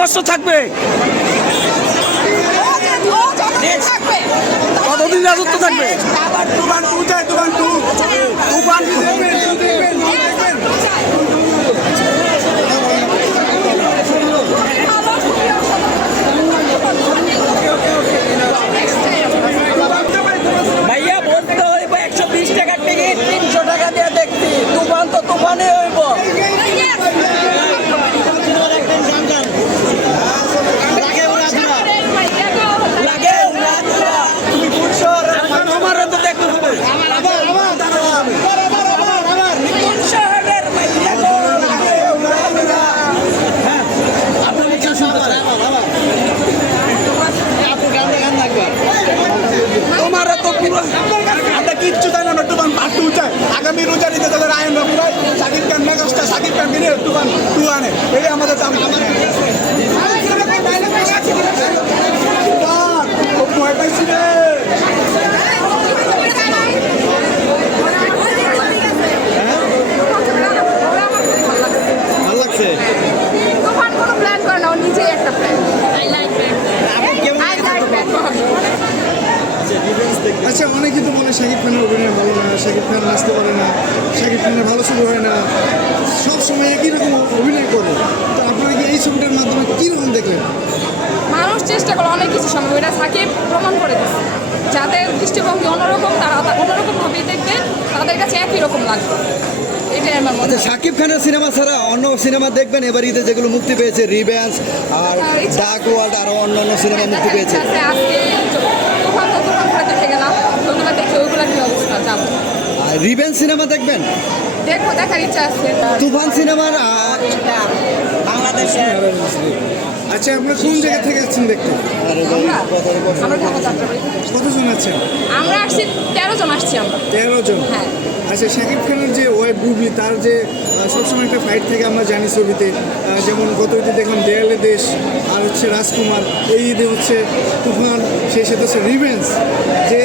বছর থাকবে? কতদিন রাজত্ব থাকবে? ভাইয়া বলতে হইব 120 টাকার টিকিট 300 টাকা দিয়ে দেখছি। তুফান তো তুফানে হইব। আমরা কিচ্ছু চাই না, আমরা তুফান পার্ট 2 চাই। আগামী রোজারিতে তাদের আইন রক্ষায় শাকিব খান মেগাস্টার শাকিব খানকে নিয়ে তুফান 2 আনে, এটাই আমাদের দাবি। ভয় পাইছি রে। ভালো লাগছে। তুফান কোনো প্ল্যান করে না, ও নিজেই একটা প্ল্যান। আচ্ছা, অনেক কিন্তু বলে শাকিব খানের অভিনয় ভালো না, শাকিব খান নাচতে পারে না, শাকিব খানের ভালো ছবি হয় না, সব সময় একই রকম অভিনয় করে। তো আপনারা কি এই ছবিটার মাধ্যমে কীরকম দেখলেন? মানুষ চেষ্টা করে অনেক কিছু সম্ভব, এটা সাকিব প্রমাণ করে দিচ্ছে। যাদের দৃষ্টিভঙ্গি অন্যরকম তারা অন্যরকম ভাবেই দেখবে, তাদের কাছে একই রকম লাগবে। এটাই আমার মনে হয়। শাকিব খানের সিনেমা ছাড়া অন্য সিনেমা দেখবেন এবার ঈদে যেগুলো মুক্তি পেয়েছে, রিভেঞ্জ আর ডার্ক ওয়ার্ল্ড, আরও অন্য অন্য সিনেমা মুক্তি পেয়েছে। আজকে তুফান তো তুফান করে দেখে গেলাম, ওইগুলো দেখে ওইগুলো কি অবস্থা যাবো। আর রিভেঞ্জ সিনেমা দেখবেন? দেখবো, দেখার ইচ্ছা আছে। তুফান সিনেমার বাংলাদেশের আচ্ছা, আপনারা কোন জায়গা থেকে যাচ্ছেন দেখতে? আমরা ঢাকা যাত্রাবাড়ি। কতজন আছেন? আমরা আসছি 13 জন আসছি আমরা। 13 জন। হ্যাঁ। আচ্ছা, শাকিব খানের যে ওয়াইফ বুবলি, তার যে সবসময় একটা ফাইট থেকে আমরা জানি ছবিতে, যেমন গত ঈদে দেখলাম দেয়ালে দেশ, আর হচ্ছে রাজকুমার, এই ঈদে হচ্ছে তুফান, সেই সাথে হচ্ছে রিভেঞ্জ। যে